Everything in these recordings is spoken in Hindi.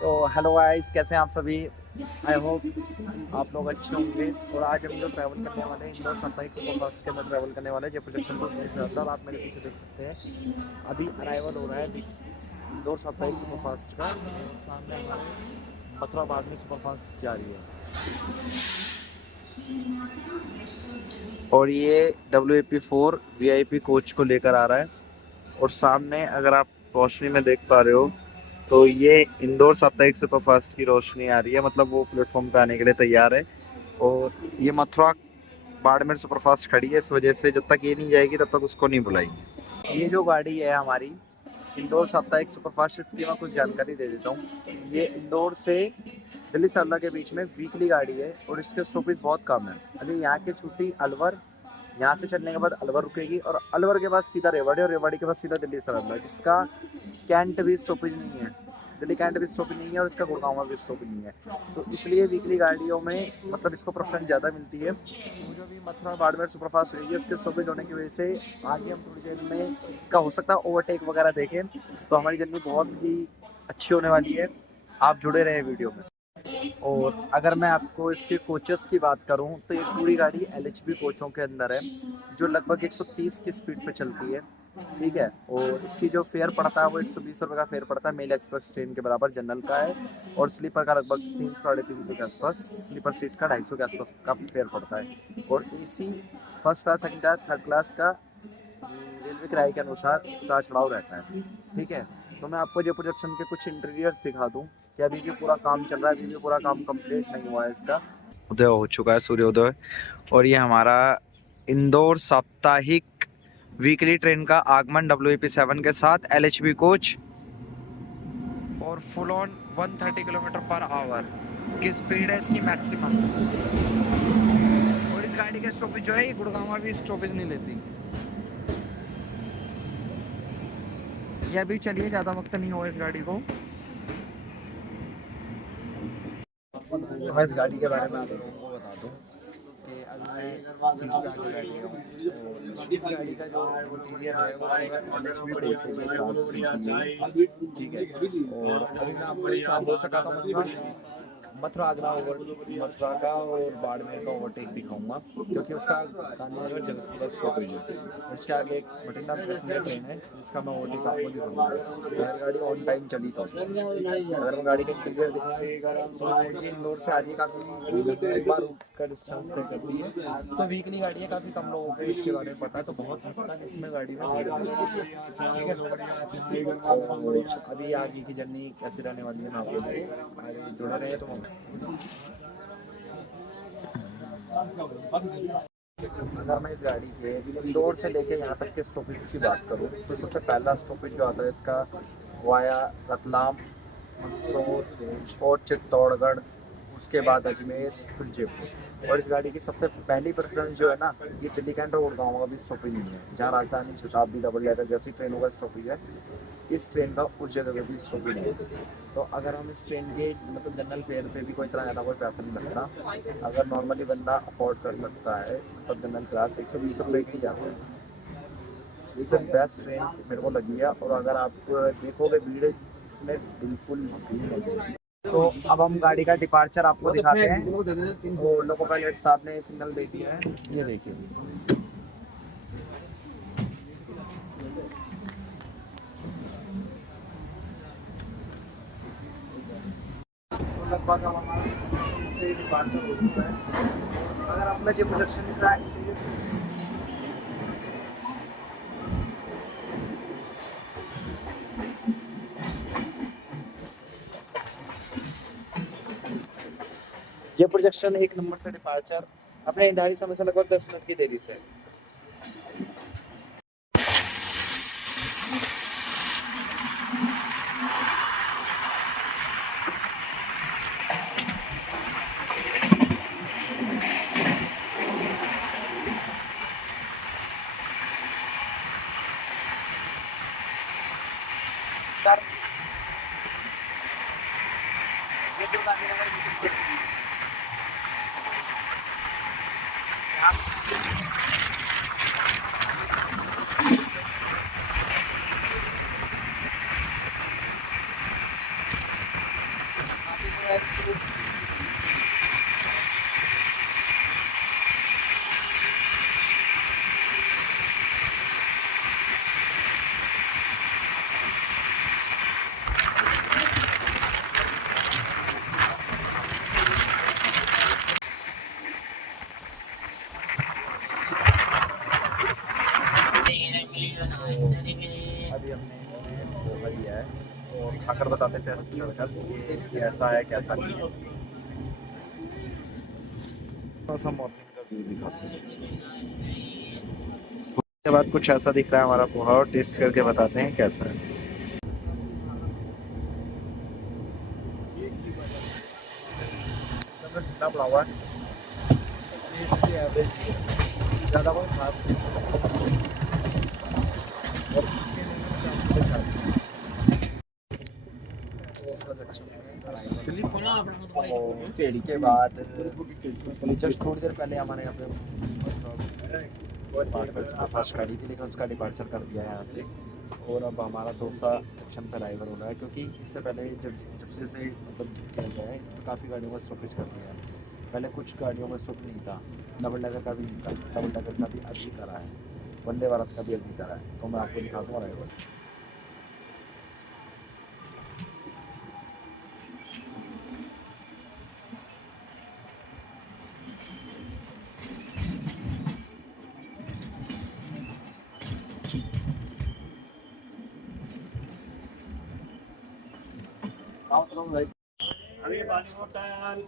तो हेलो गाइस, कैसे हैं आप सभी। आई होप आप लोग अच्छे होंगे। और आज हम जो ट्रैवल करने वाले हैं इंदौर साप्ताहिक सुपरफास्ट के अंदर ट्रैवल करने वाले हैं जयपुर जंक्शन टू दिल्ली से हरिद्वार। आप मेरे पीछे देख सकते हैं अभी अराइवल हो रहा है इंदौर साप्ताहिक सुपरफास्ट का। और सामने हमारे मथुराबाद में सुपरफास्ट जा रही है। और ये WAP4 VIP कोच को लेकर आ रहा है। और सामने अगर आप रोशनी में देख पा रहे हो तो ये इंदौर साप्ताहिक सुपरफास्ट की रोशनी आ रही है, मतलब वो प्लेटफॉर्म पे आने के लिए तैयार है। और ये मथुरा बाड़मेर सुपरफास्ट खड़ी है, इस वजह से जब तक ये नहीं जाएगी तब तक उसको नहीं बुलाएंगे। ये जो गाड़ी है हमारी इंदौर साप्ताहिक सुपरफास्ट, इसकी मैं कुछ जानकारी दे देता हूँ। ये इंदौर से दिल्ली सरला के बीच में वीकली गाड़ी है और इसके स्टॉपेज बहुत कम है। अभी यहाँ की छुट्टी अलवर, यहाँ से चलने के बाद अलवर रुकेगी और अलवर के बाद सीधा रेवाड़ी और रेवाड़ी के बाद सीधा दिल्ली सरला, जिसका कैंट भी स्टॉपेज नहीं है। दिल्ली कैंट भी स्टॉपेज नहीं है और इसका गुड़गांव में भी स्टॉपेज नहीं है। तो इसलिए वीकली गाड़ियों में मतलब इसको प्रेफरेंस ज़्यादा मिलती है। तो जो भी मथुरा बाड़मेर सुपरफास्ट रही है उसके स्टॉपेज होने की वजह से आगे हम थोड़ी देर में इसका हो सकता है ओवरटेक वगैरह देखें। तो हमारी जर्नी बहुत ही अच्छी होने वाली है, आप जुड़े रहे वीडियो में। और अगर मैं आपको इसके कोचेस की बात करूं तो ये पूरी गाड़ी LHB कोचों के अंदर है, जो लगभग 130 की स्पीड पे चलती है। ठीक है। और इसकी जो फेयर पड़ता है वो 120 रुपये का फेयर पड़ता है, मेल एक्सप्रेस ट्रेन के बराबर जनरल का है। और स्लीपर का लगभग 300-350 के आसपास, स्लीपर सीट का 250 के आसपास का फेयर पड़ता है। और AC first class, second class, third class का रेलवे किराए के अनुसार उतार चढ़ाव रहता है। ठीक है। तो मैं आपको जयपुर जंक्शन के कुछ इंटीरियर्स दिखा दूं कि अभी भी पूरा काम चल रहा है, अभी भी पूरा काम कंप्लीट नहीं हुआ है इसका। उदय हो चुका है, सूर्योदय। और ये हमारा इंदौर साप्ताहिक वीकली ट्रेन का आगमन WAP7 के साथ LHB कोच और full on 130 kilometre per hour की स्पीड है इसकी मैक्सिमम। और इस गाड़ी का स्टॉपेज जो है ये गुड़गांव भी स्टॉपेज नहीं लेती। ये अभी चलिए, ज़्यादा वक्त नहीं हुआ इस गाड़ी को। तो मैं इस गाड़ी के बारे में आप लोगों को बता दूं कि अभी मैं सीटी आगे बैठ गया हूँ। और इस गाड़ी का जो इंटीरियर है वो पूरा LHB कोचों के साथ, ठीक है। और अभी मैं आपको इसमें हो सका तो मथुरा आगरा मथुरा का और बाड़मेर का ओवरटेक दिखाऊंगा, क्योंकि उसका गांधीनगर जगतपुर स्टॉपेज है। उसके आगे एक बठिंडा पैसेंजर ट्रेन है जिसका मैं ओवरटेक आपको दिखाऊंगा। अगर गाड़ी ऑन टाइम चली तो अगर मैं गाड़ी का इंटीरियर दिखाऊंगा तो ये इंदौर से आ रही है, काफ़ी एक बार रुक कर डिस्टेंस तय करती है। तो वीकली गाड़ी है, काफ़ी कम लोगों को इसके बारे में पता है, तो बहुत हद तक इसमें गाड़ी में भीड़ है। ठीक है। और अभी आगे की जर्नी कैसे रहने वाली है ना, आप लोग आगे जुड़े रहे तो अगर मैं इस गाड़ी के इंदौर से लेके यहाँ तक के स्टॉपेज की बात करूँ तो सबसे पहला स्टॉपेज जो आता है इसका वाया रतलाम, मंदसौर और चित्तौड़गढ़, उसके बाद अजमेर, फिर जयपुर। और इस गाड़ी की सबसे पहली प्रेफरेंस जो है ना, ये दिल्ली कैंट और गुड़गांव का भी स्टॉपेज नहीं है, जहाँ राजधानी शताब्दी डबल डेकर जैसी ट्रेनों का स्टॉपेज है, इस ट्रेन का उस जगह पे भी स्टॉपेज नहीं है। तो अगर हम इस ट्रेन के मतलब जनरल फेयर पे भी कोई इतना ज़्यादा कोई पैसा नहीं लगता। अगर नॉर्मली बंदा अफोर्ड कर सकता है मतलब जनरल क्लास 120 रुपये की जाती है। ये तो बेस्ट ट्रेन मेरे को लगी है। और अगर आप देखोगे भीड़ इसमें बिल्कुल भी नहीं है। तो अब हम गाड़ी का डिपार्चर आपको दिखाते हैं। तो लोको पायलट साहब ने सिग्नल दे दिया है, ये देखिए। लगभग अब हमारा से डिपार्चर हो चुका है। अगर आप में जयपुर जंक्शन का जयपुर जंक्शन 1 नंबर से डिपार्चर अपने निर्धारित समय से लगभग 10 मिनट की देरी से। ये जो गांधीनगर स्किप करती है। अभी हमने इसमें पोहा लिया है और खाकर बताते हैं टेस्ट कर कि कैसा है कैसा नहीं है। थोड़ा सा मॉर्निंग का व्यू दिखाते हैं। उसके बाद कुछ ऐसा दिख रहा है हमारा पोहा और टेस्ट करके बताते हैं कैसा है। ठंडा पड़ा हुआ है, टेस्ट भी एवरेज है, ज़्यादा कोई खास नहीं और इसके टेढ़ी के बाद जस्ट थोड़ी देर पहले हमारे यहाँ पे पार्टनर्स को फर्स्ट गाड़ी थी लेकिन उसका डिपार्चर कर दिया है यहाँ से और अब हमारा डोसा सेक्शन पर अराइवल हो रहा है क्योंकि इससे पहले जब से इसे मतलब किया गया है इसमें काफ़ी गाड़ियों में स्टॉपेज कर दिया है। पहले कुछ गाड़ियों में स्टॉप नहीं था, डबल डेकर का भी नहीं था, डबल डेकर का भी अभी करा है, वंदे भारत का भी अभी करा है, तो मैं आपको दिखा दूँ अराइवल।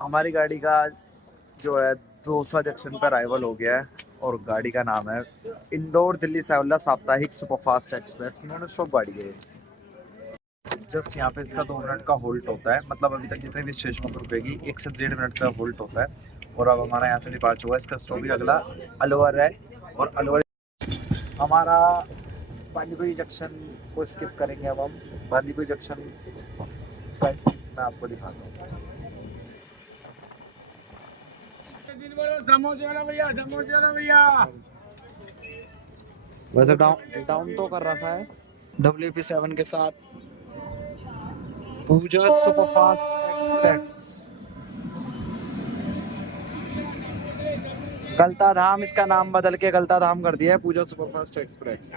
हमारी गाड़ी का जो है डोसा जंक्शन पर अराइवल हो गया है और गाड़ी का नाम है इंदौर दिल्ली सैवला साप्ताहिक सुपरफास्ट एक्सप्रेस, नॉन स्टॉप गाड़ी है। जस्ट यहाँ पे इसका 2 मिनट का होल्ट होता है, मतलब अभी तक जितने भी स्टेशनों पर रुकेगी 1 से 1.5 मिनट का होल्ट होता है। और अब हमारा यहाँ से डिपार्च हुआ है, इसका स्टॉप अगला अलवर है और अलवर हमारा बांदीकुई जंक्शन को स्किप करेंगे। अब हम बांदीकुई जंक्शन का स्किप मैं आपको दिखाता हूँ। वैसे डाउन डाउन तो कर रखा है WP7 के साथ पूजा सुपरफास्ट एक्सप्रेस। गलता धाम इसका नाम बदल के गलता धाम कर दिया है, पूजा सुपरफास्ट एक्सप्रेस।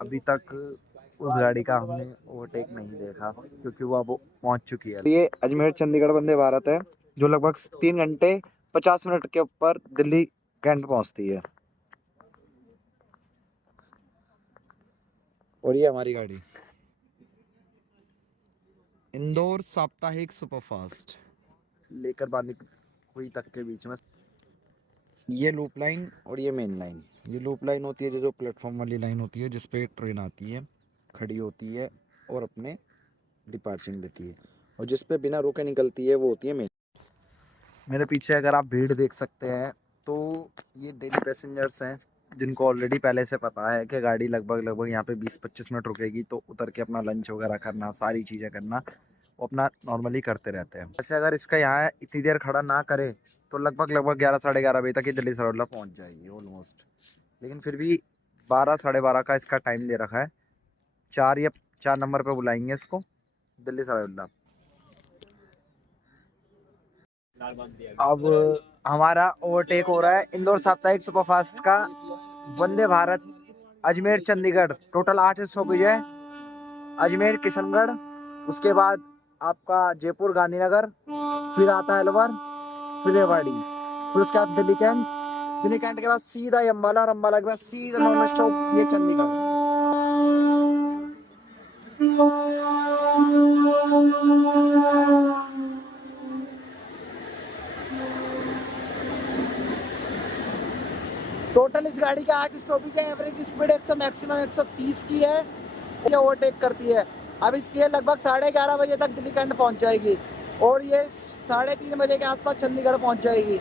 अभी तक उस गाड़ी का हमने ओवरटेक नहीं देखा क्योंकि वो अब पहुंच चुकी है। ये अजमेर चंडीगढ़ वंदे भारत है जो लगभग 3 घंटे 50 मिनट के ऊपर दिल्ली कैंट पहुंचती है। और ये हमारी गाड़ी इंदौर साप्ताहिक सुपरफास्ट लेकर बांदीकुई तक के बीच में। ये लूप लाइन और ये मेन लाइन, ये लूप लाइन होती है जो प्लेटफॉर्म वाली लाइन होती है जिसपे ट्रेन आती है, खड़ी होती है और अपने डिपार्चर लेती है, और जिसपे बिना रोके निकलती है वो होती है मेन। मेरे पीछे अगर आप भीड़ देख सकते हैं तो ये डेली पैसेंजर्स हैं जिनको ऑलरेडी पहले से पता है कि गाड़ी लगभग यहाँ पे 20-25 मिनट रुकेगी, तो उतर के अपना लंच वगैरह करना, सारी चीज़ें करना वो अपना नॉर्मली करते रहते हैं। वैसे अगर इसका यहाँ इतनी देर खड़ा ना करे तो लगभग 11-11:30 बजे तक ये दिल्ली सरोला पहुँच जाएगी ऑलमोस्ट, लेकिन फिर भी 12-12:30 का इसका टाइम दे रखा है। 4 नंबर पे बुलाएंगे इसको दिल्ली सरोला। अब हमारा ओवरटेक हो रहा है इंदौर साप्ताहिक सुपरफास्ट का वंदे भारत अजमेर चंडीगढ़, टोटल 8 स्टॉपेज है। अजमेर किशनगढ़, उसके बाद आपका जयपुर गांधीनगर, फिर आता है अलवर, फिर रेवाड़ी, फिर उसके बाद दिल्ली कैंट, दिल्ली कैंट के बाद सीधा अम्बाला और अम्बाला के बाद सीधा नॉन स्टॉप ये चंडीगढ़। टोटल इस गाड़ी के 8 स्टॉपेज है। एवरेज स्पीड 100 मैक्सिमम 130 की है। ये ओवरटेक करती है। अब इसकी लगभग 11:30 बजे तक दिल्ली कैंट पहुंच जाएगी और ये 3:30 बजे के आसपास चंडीगढ़ पहुंच जाएगी।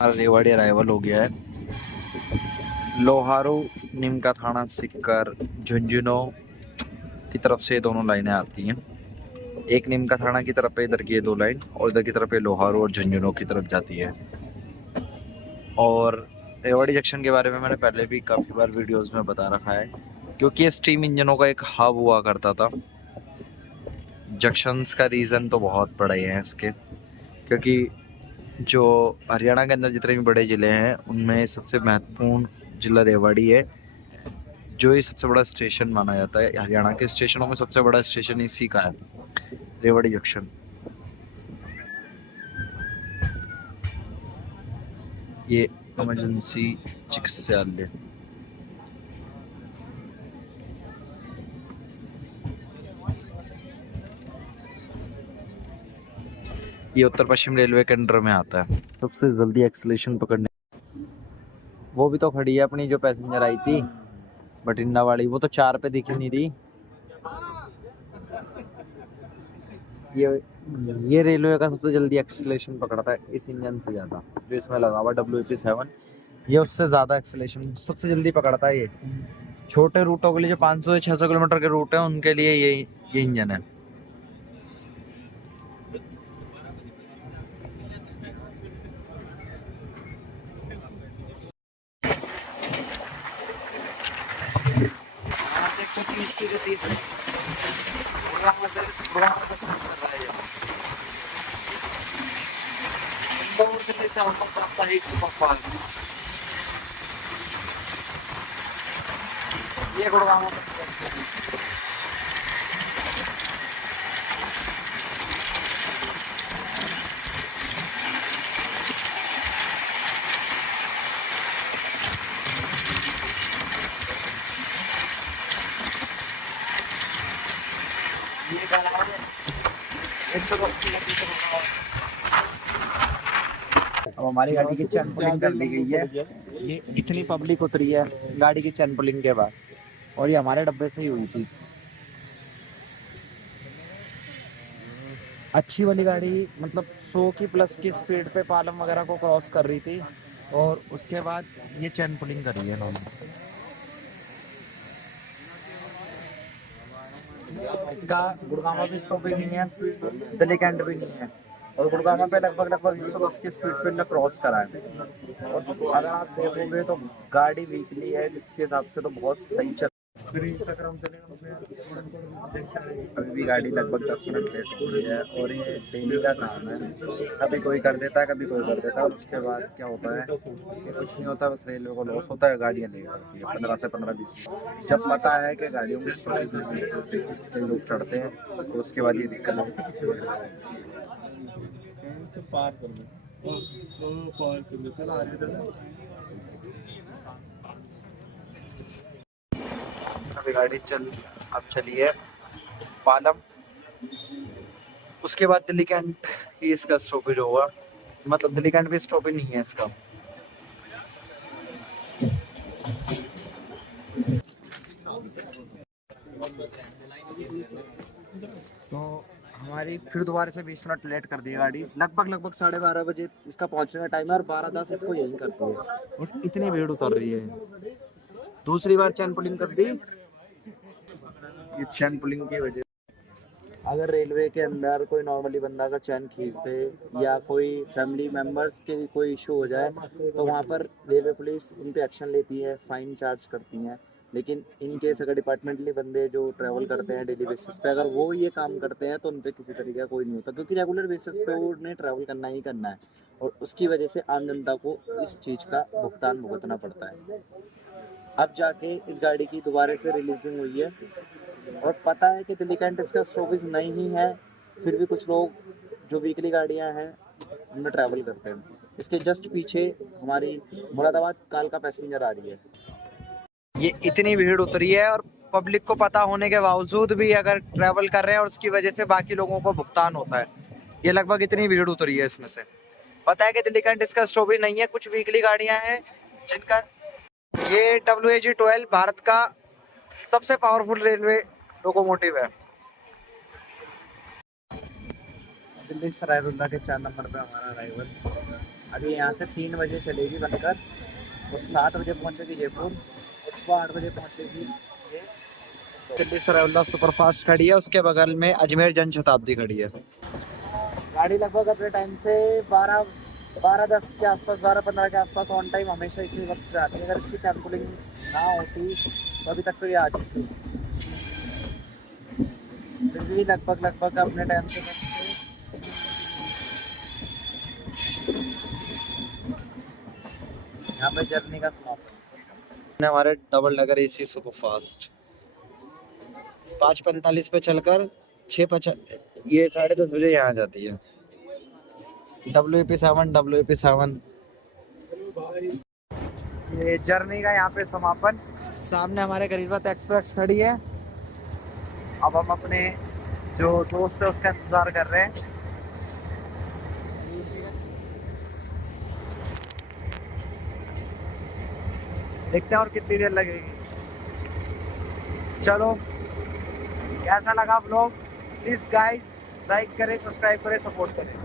हमारा रेवाड़ी अराइवल हो गया है। लोहारू, निमका थाना, सिक्कर, झुंझुनू की तरफ से दोनों लाइनें आती हैं। एक निमका थाना की तरफ पे इधर की ये दो लाइन, और इधर की तरफ पे लोहारू और झुंझुनू की तरफ जाती है। और रेवाड़ी जंक्शन के बारे में मैंने पहले भी काफ़ी बार वीडियोस में बता रखा है, क्योंकि ये स्टीम इंजनों का एक हब हुआ करता था। जंक्शंस का रीज़न तो बहुत बड़े हैं इसके, क्योंकि जो हरियाणा के अंदर जितने भी बड़े ज़िले हैं उनमें सबसे महत्वपूर्ण ज़िला रेवाड़ी है, जो ये सबसे बड़ा स्टेशन माना जाता है। हरियाणा के स्टेशनों में सबसे बड़ा स्टेशन इसी का है, रेवाड़ी जंक्शन। ये इमरजेंसी चिकित्सालय। ये उत्तर पश्चिम रेलवे के अंडर में आता है। सबसे जल्दी एक्सेलेरेशन पकड़ने, वो भी तो खड़ी है अपनी जो पैसेंजर आई थी बठिंडा वाली, वो तो 4 पे दिख ही नहीं रही। ये रेलवे का सबसे जल्दी एक्सेलेरेशन पकड़ता है इस इंजन से ज़्यादा, जो इसमें लगा हुआ WP7। ये उससे ज़्यादा एक्सेलेरेशन सबसे जल्दी पकड़ता है। ये छोटे रूटों के लिए, जो 500 से 600 किलोमीटर के रूट है, उनके लिए ये इंजन है। यहाँ से 130 की गति से गुड़गांव से गुड़गांव का सफर कर रहा है। इंदौर दिल्ली से आउटगोइंग साप्ताहिक सुपरफास्ट, ये गुड़गांव में ये कर रहा है 110 की गति से गुड़गांव। अब हमारी गाड़ी की चैन पुलिंग कर दी गई है। ये इतनी पब्लिक उतरी है गाड़ी की चैन पुलिंग के बाद, और ये हमारे डब्बे से ही हुई थी। अच्छी वाली गाड़ी मतलब 100 की प्लस की स्पीड पे पालम वगैरह को क्रॉस कर रही थी, और उसके बाद ये चैन पुलिंग करी है इन्होंने। इसका गुड़गांव भी स्टॉप भी नहीं है, दिल्ली कैंट भी नहीं है, और गुड़गांव पे लगभग 110 की स्पीड पे क्रॉस करा है। और अगर आप देखोगे तो गाड़ी वीकली है, जिसके हिसाब से तो बहुत सही चल। अभी भी गाड़ी लगभग 10 मिनट लेट हो रही है, और ये डेली का काम है। कभी कोई कर देता है, कभी कोई कर देता है, और उसके बाद क्या होता है कि कुछ नहीं होता, बस रेलवे को लॉस होता है, गाड़ियाँ लेट आती है 15 से 15-20 मिनट। जब पता है कि गाड़ियों में स्टॉपेज नहीं है, तो कई लोग चढ़ते हैं, तो उसके बाद ये दिक्कत पार कर लो चलो आगे। अभी गाड़ी अब चली है पालम, उसके बाद दिल्ली कैंट ही इसका स्टॉपेज होगा। मतलब दिल्ली कैंट भी स्टॉपेज नहीं है इसका। तो हमारी फिर दोबारा से 20 मिनट लेट कर दी गाड़ी, लगभग 12:30 बजे इसका पहुंचने का टाइम है, और 12:10 इसको यहीं करती है, और इतनी भीड़ उतर रही है। दूसरी बार चैन पुलिंग कर दी, ये चैन पुलिंग की वजह। अगर रेलवे के अंदर कोई नॉर्मली बंदा अगर चैन खींच दे, या कोई फैमिली मेम्बर्स के कोई इशू हो जाए, तो वहाँ पर रेलवे पुलिस उन पे एक्शन लेती है, फाइन चार्ज करती हैं। लेकिन इन केस अगर डिपार्टमेंटली बंदे जो ट्रैवल करते हैं डेली बेसिस पे, अगर वो ये काम करते हैं, तो उन पे किसी तरीके का कोई नहीं होता, क्योंकि रेगुलर बेसिस पे वो उन्हें ट्रैवल करना ही करना है, और उसकी वजह से आम जनता को इस चीज़ का भुगतान भुगतना पड़ता है। अब जाके इस गाड़ी की दोबारा से रिलीजिंग हुई है, और पता है कि दिल्ली कैंट इसका स्टॉपेज नहीं है, फिर भी कुछ लोग जो वीकली गाड़ियां हैं उनमें ट्रैवल करते हैं। इसके जस्ट पीछे हमारी मुरादाबाद कालका पैसेंजर आ रही है। ये इतनी भीड़ उतरी है, और पब्लिक को पता होने के बावजूद भी अगर ट्रैवल कर रहे हैं, और उसकी वजह से बाकी लोगों को भुगतान होता है। ये लगभग इतनी भीड़ उतरी है इसमें से। पता है कि दिल्ली कैंट इसका स्टॉपेज नहीं है, कुछ वीकली गाड़ियां हैं जिनका। ये WAG-12 भारत का सबसे पावरफुल रेलवे लोकोमोटिव है। दिल्ली सरायरोला के 4 नंबर पे हमारा अराइवल। अभी यहाँ से 3 बजे चलेगी बनकर और 7 बजे पहुँचेगी जयपुर और सुबह 8 बजे पहुँचेगी ये दिल्ली सरायउल्ला सुपरफास्ट खड़ी है, उसके बगल में अजमेर जन शताब्दी खड़ी है। गाड़ी लगभग अपने टाइम से 12:10 के आसपास 12:15 के आसपास ऑन टाइम हमेशा इसी वक्त पे आती है। अगर इसकी कैंपुलिंग ना होती तो अभी तक तो ये आ चुकी थी। फिर भी लगभग अपने टाइम से यहाँ पे जर्नी का समापन। हमारे डबल डेकर एसी सुपरफास्ट 5:45 पे चलकर 6:50 ये 10:30 बजे यहाँ आ जाती है। WAP7 ये जर्नी का यहाँ पे समापन। सामने हमारे गरीबरथ एक्सप्रेस खड़ी है। अब हम अपने जो दोस्त है उसका इंतजार कर रहे हैं। देखते हैं और कितनी देर लगेगी। चलो, कैसा लगा व्लॉग? प्लीज गाइस लाइक करें, सब्सक्राइब करें, सपोर्ट करें।